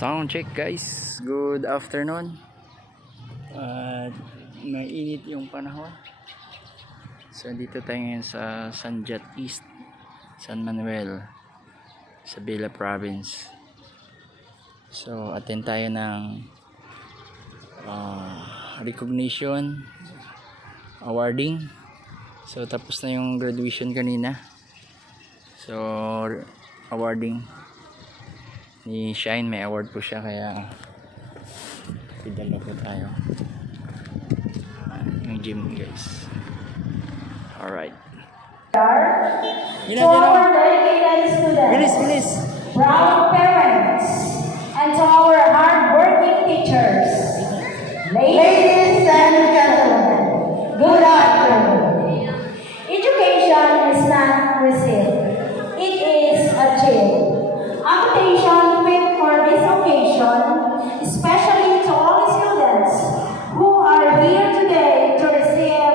Sound check guys, good afternoon. Mainit yung panahon. So dito tayo ngayon sa Sanjat East, San Manuel, sa Villa Province. So attend tayo ng recognition awarding. So tapos na yung graduation kanina. So awarding ni Shine, may award po siya, kaya pidala po tayo. Yung gym guys. Alright. To our dedicated students, Bilis. proud parents, and to our hard-working teachers, ladies and gentlemen, good afternoon. Education is not received, it is achieved. Invitation meant for this occasion, especially to all students who are here today to receive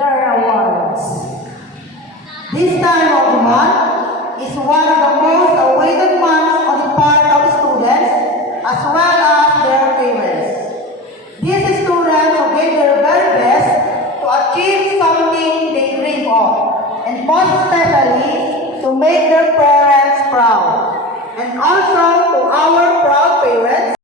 their awards. This time of the month is one of the most awaited months on the part of students as well as their parents. These students who gave their very best to achieve something they dream of, and most especially to make their parents proud. And also to our proud parents,